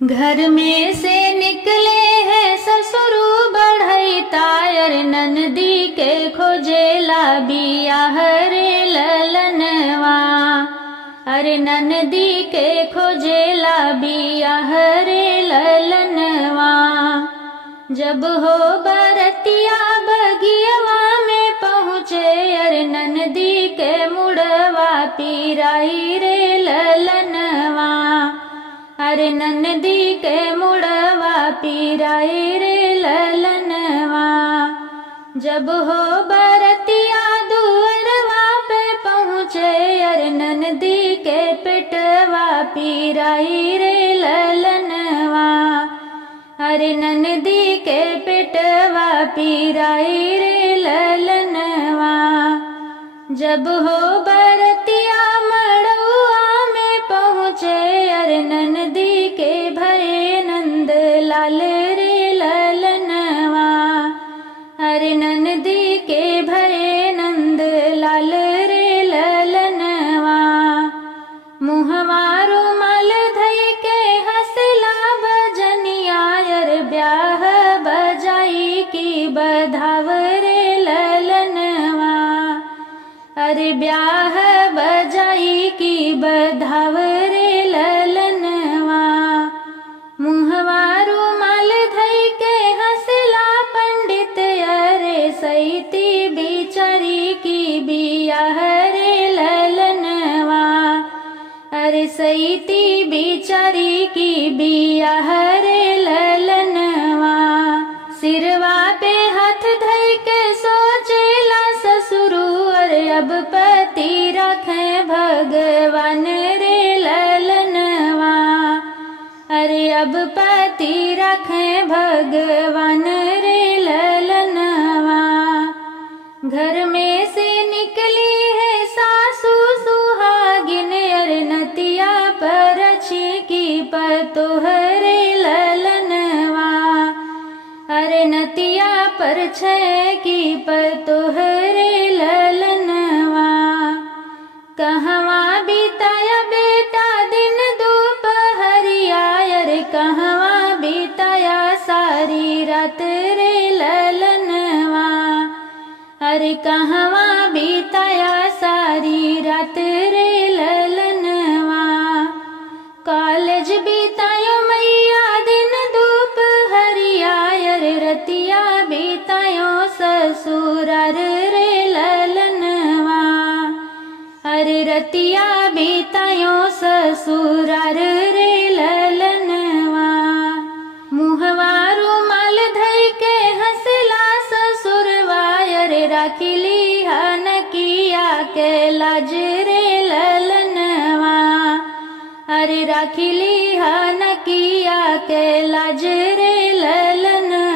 घर में से निकले हैं ससुरु बढ़ई तायर ननदी के खोजेला बियाह रे ललनवा। अरे ननदी के खोजेला बियाह रे ललनवा। जब हो बरतिया बगियवा में पहुँचे अरे ननदी के मुड़वा पीराई रे ललनवा। अरे ननदी के मुड़वा पीराई रे ललनवा। जब हो बरतिया दुअरवा पे पहुँचे अरे ननदी के पेटवा पीराई रे ललनवा। अरे ननदी के पेटवा पीराई रे ललनवा। जब हो बरतिया मड़ुआ में पहुँचे अरे ननदी के भरे नंद लाल रे ललनवा। अरे ननदी के भरे नंद लाल रे ललनवा। मुहवा रुमाल धई के हंसला बजनिया अरे ब्याह बजाई की बधाव रे ललनवा। अरे ब्याह बजाई की बधाव रे ललनवा। मुहवा रुमाल धई के हंसला पंडित अरे सईती बिचारी की बियाह रे ललनवा। अरे सईती बिचारी की बियाह रे ललनवा। सिरवा पे हाथ धई के सोचेला ससुरु अरे अब पति रखे भगवान रे ललनवा। अरे अब पति रखे भगवान रे ललनवा। घर में से निकली है सासू सुहागिन अरे नतिया पर अच्छी की पतोहरे ललनवा। अरे नतिया पर छे की पतोहरे ललनवा। कहवा बिताया बेटा दिन दोपहरिया अरे कहवा बिताया सारी रात रे ललनवा। अरे कहवा बिताया सारी रात रे ललनवा। कॉलेज बितायो मैया दिन दोपहरिया अरे रतिया बितायो ससुरार रे ललनवा। अरे रतिया बितायो ससुरार रे ललनवा। मुहवा रुमाल धई के हंसला ससुरवा अरे राखिली हन किया के लाज रे ललनवा। अरे राखिली हन किया के लाज रे ललनवा।